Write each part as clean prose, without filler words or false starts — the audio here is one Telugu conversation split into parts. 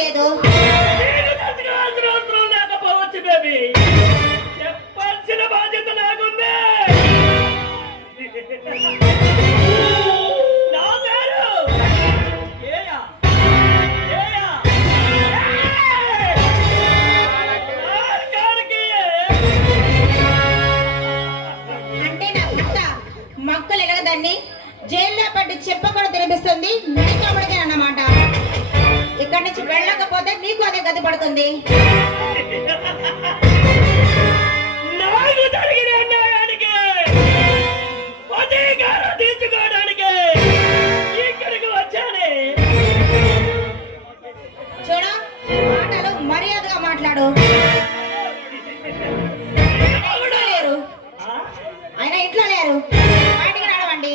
లేదు. లేకపోవచ్చు బేబీ, చెప్పాల్సిన బాధ్యత నాకుంది. నా పేరు ఏయా ఏయా అంటే నా భర్త మక్కలు ఎరగదాన్ని జైల్లో పట్టి చెప్పకుండా తినిపిస్తుంది నీకమ్మడికే అన్నమాట. ఇక్కడి నుంచి వెళ్ళకపోతే నీకు అదే గతి పడుతుంది. నాకు జరిగిన అన్యాయానికి అధికారం తీర్చుకోవడానికి ఇక్కడికి వచ్చానే. చూడు, మాటలు మర్యాదగా మాట్లాడు. లేరు ఆయన ఇంట్లో లేరు, బయటికి రావండి.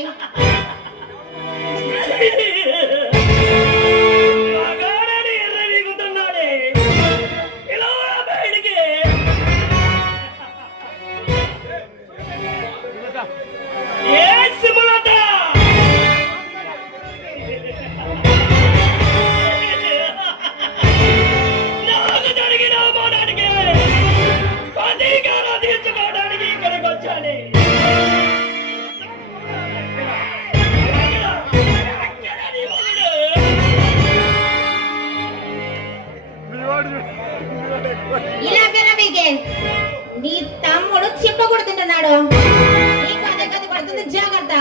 నీ తమ్ముడు చెప్పకూడదు తింటున్నాడు, నీకు అదే గతి పడుతుంది, జాగ్రత్త.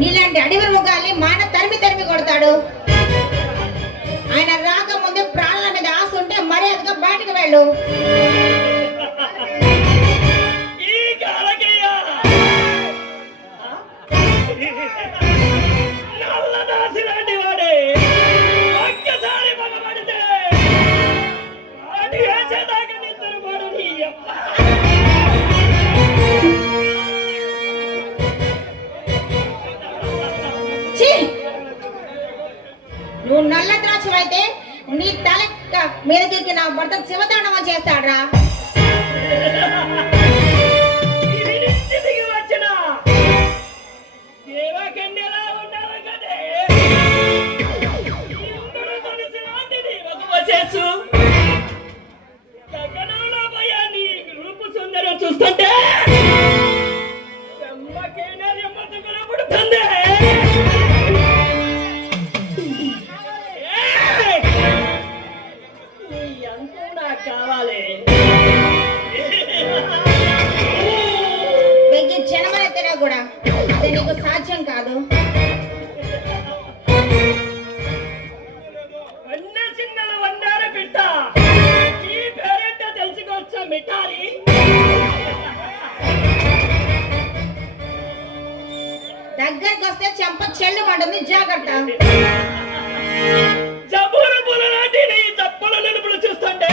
నీలాంటి అడివి ముఖాల్ని మాన తరిమి తరిమి కొడతాడు. ఆయన రాకముందే ప్రాణాల మీద ఆశ ఉంటే మర్యాదగా బయటకు వెళ్ళు. నువ్వు నల్ల ద్రాక్ష అయితే నీ తల మీదకి నా భర్త శివతాండవం చేస్తాడ్రా. చూస్తుంటే కావాలి. వెయ్యి జన్మలెత్తినా కూడా అది నీకు సాధ్యం కాదు. చిన్నల వండార పిట్ట ఈ పేరేంటో తెలుసుకోవచ్చా మిఠారి? దగ్గరికి వస్తే చెంప చెల్లు పడుతుంది, జాగ్రత్త. జబూరు పూల లాంటి నీ చప్పుల నిలుపులు చూస్తుంటే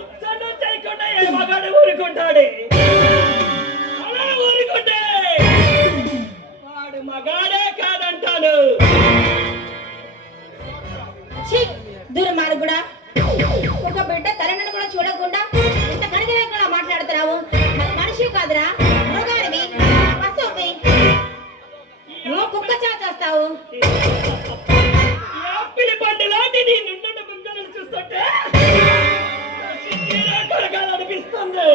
ఉత్సవం చేయకుండా ఏ మగాడు ఊరుకుంటాడు? అలా ఊరుకుంటే వాడు మగాడే కాదంటాను. దుర్మార్గుడా, ఒక బిడ్డ తల్లిని కూడా చూడకుండా ఇంత కడిగి లేకుండా మాట్లాడుతున్నావు. మనిషి కాదురా, మృగానివి, పశువువి. నువ్వు కుక్క చేస్తావు. యాపిల్ పండు లాంటి నీ నిండు బుగ్గలను చూస్తుంటే కొరగాలనిపిస్తుంది.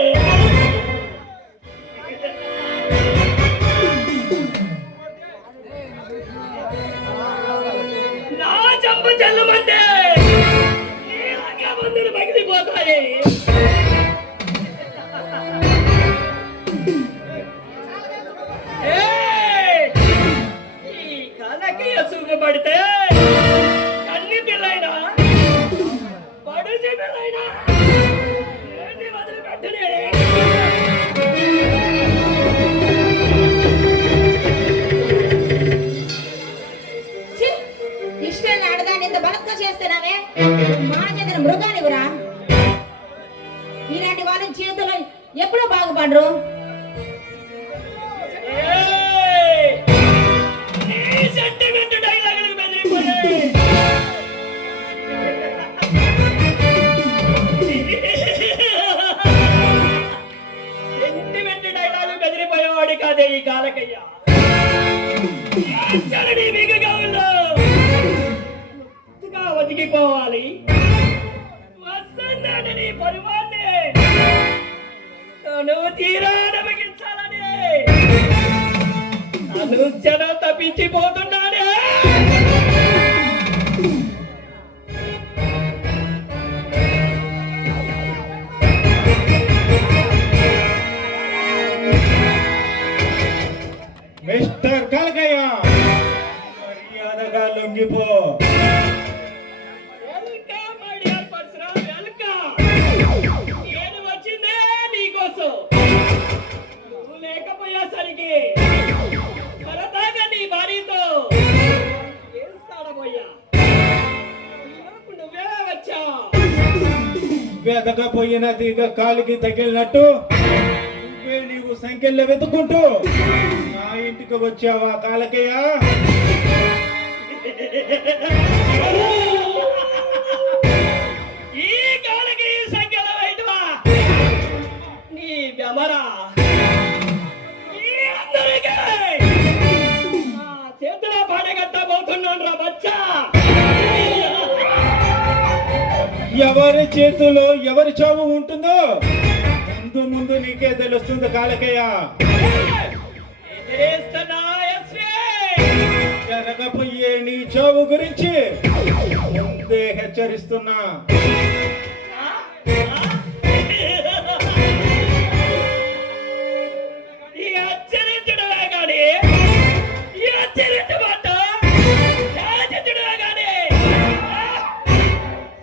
నా చంప చల్లమంటే ముందు పగిలిపోతాయి. ఈ కళ్ళకి చూపబడితే కన్ని పిల్లైనా పడుచి పిల్లైనా వదిలిపెట్టలే. ఇష్టం ఆడదాని బలత్కారం చేస్తున్నావే మా చెందిన మృగానివురా. ఇలాంటి వాళ్ళ జీవితంలో ఎప్పుడూ బాగుపడరు. ఏయ్! నీ సెంటిమెంట్ డైలాగులకు బెదిరిపోయాయి. సెంటిమెంట్ డైలాగు బెదిరిపోయేవాడి కాదే ఈ కాలకయ్య. నీ మిగగా ఒదిగిపోవాలి. వస్తున్నాను నీ పరువాన్ని నువ్వు తీరా నమగించాలని అనుచన తప్పించిపోతున్నానే. మిస్టర్ కాలకయ్య మర్యాదగా లొంగిపో. Welcome my dear Parashuram, welcome. నేను వచ్చిందే నీకోసం. నువ్వు లేకపోయేసరికి సరదాగా నీ భార్యతో ఏం సాడబోయా. ఈలోపు నువ్వే వచ్చా. వెతకపోయిన తీగ కాలికి తగిలినట్టు నువ్వే నీవు సంఖ్యల్లో వెతుక్కుంటూ నా ఇంటికి వచ్చావా కాలకయ్య? ఈ కాలకి ఈ సంఖ్యలో వైద్యమా నీ బెమరా. ఈ అందరికీ నా చేతిలో పడగట్టబోతున్నాను రా బచ్చా. ఎవరి చేతిలో ఎవరి చావు ఉంటుందో ముందు ముందు నీకే తెలుస్తుంది కాలకయ్య. ఎదిరిస్తున్నా ఎస్వీ. జరగబోయే నీ చావు గురించి ముందే హెచ్చరిస్తున్నా. ఈ హెచ్చరించడమే కానీ ఈ హెచ్చరించబట్ట శాసించడమే కానీ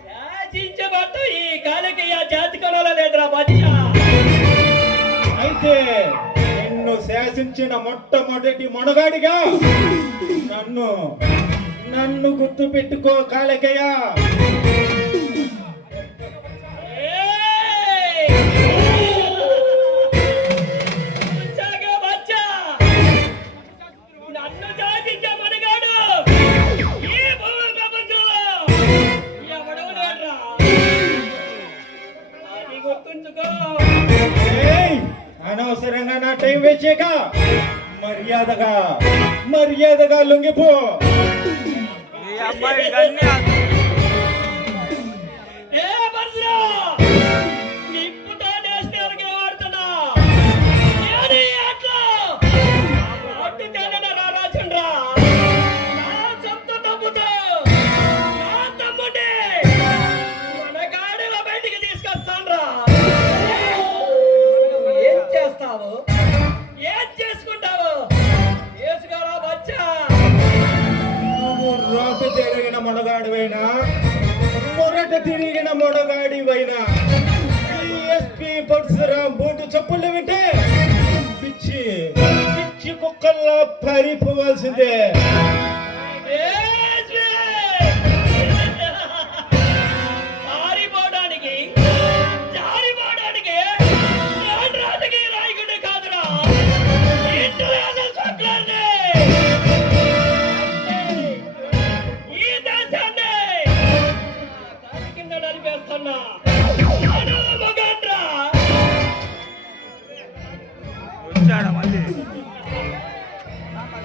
శాసించబట్ట ఈ కాలకి ఆ జాతి కొనాల లేదురా బచ్చా. అయితే నిన్ను శాసించిన మొట్టమొదటి మొనగాడిగా నన్ను గుర్తు పెట్టుకో కాలకయ్య. ఏయ్! బచ్చాగా బచ్చా. నన్ను శాసించే మనగాడు ఈ భూమి ప్రపంచంలో ఎవడూ లేడురా. అది గుర్తుంచుకో. ఏయ్! అనవసరంగా నా టైం వేస్ట్ చేయక మర్యాదగా లొంగిపో. ఏ పరశురా, నిప్పుతో నేషనల్గా వాడుతున్నా. ఏది అట్లా అడ్డు తేలిన రారాజుండ్రా. నా సొంత తప్పుతో నా తమ్ముడిని మనగాడిలో బయటికి తీసుకొస్తానురా. నువ్వు ఏం చేస్తావు, ఏం చేసుకుంటావు వేసుకోరా బచ్చా. నువ్వు రోడ్డు తిరిగిన మొనగాడివైనా మొరట తిరిగిన మొనగాడివైనా ఎస్పీ పరశురామ్ బూటు చెప్పులు వింటే పిచ్చి కుక్కల్లా పారిపోవాల్సిందే. పారిపోవడానికి జారిపోవడానికి నేను రాజకీయ నాయకుడు కాదురా. ఇంటర్నేషనల్ స్వప్నాన్ని, ఈ దేశాన్ని కాలి కింద నడిపేస్తున్నా మగండ్రా.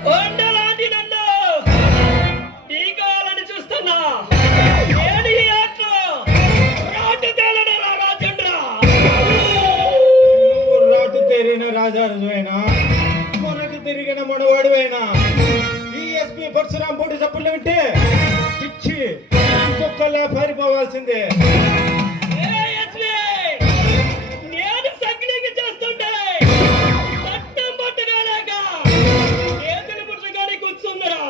కొండలాంటి నన్ను ఢీకాలని చూస్తున్నా. ఏడి ఆటలో రాటు తేలిన రారాజుండ్రా. నువ్వు రాటు తిరిగిన రాజారువైనా మొరట తిరిగిన మొనవాడువైనా ఈ ఎస్పీ పరశురామ్ బూటు చెప్పులు వింటే పిచ్చి కుక్కల్లా పారిపోవాల్సిందే. నేను సగ్లింగ్ చేస్తుంటే చట్టం పట్టుకోలేక చేతులు పుట్టుకొని కూర్చుందిరా.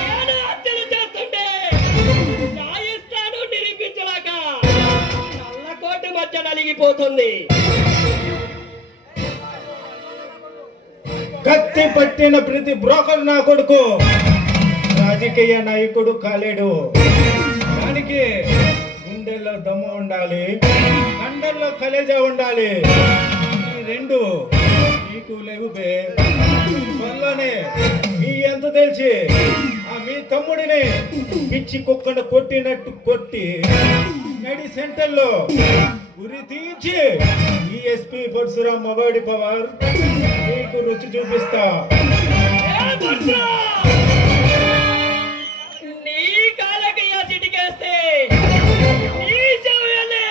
నేను హత్యలు చేస్తుంటే న్యాయస్థానం నిరూపించలేక నల్లకోట మధ్య నలిగిపోతుంది. కత్తి పట్టిన ప్రతి బ్రోకర్ నా కొడుకు రాజకీయ నాయకుడు కాలేడు. దానికి గుండెల్లో దమ్ము ఉండాలి, కండల్లో కలేజా ఉండాలి. ఈ రెండు నీకు లేవు బే. త్వరలోనే మీ ఎంత తెలిసి మీ తమ్ముడిని పిచ్చి కుక్కను కొట్టినట్టు కొట్టి నడి సెంటర్లో ఉరి తీయించి ఈ ఎస్పీ పరశురాం మవాడి పవర్ నీకు రుచి చూపిస్తా. ఏ పరశురా! నీ కాలకి సిటికేస్తే నీ చెవులే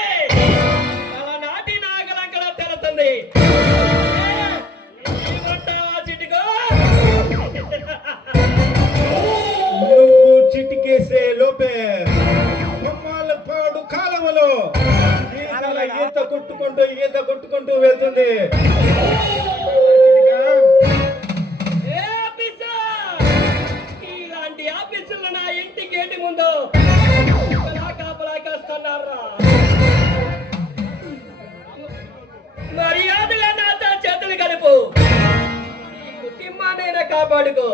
నాటి నాగలంకలో తెలుతుంది. నువ్వు చిటికేసే లోపే బొమ్మల పాడు కాలములో ఈత కొట్టుకుంటూ వెళ్తుంది. ఇలాంటి ఆఫీసులు నా ఇంటి గేటి ముందు కాపలా కాస్తున్నారా? మర్యాదగా నాతో చేతులు కలుపు, నీ కుటుంబాన్నైనా కాపాడుకో.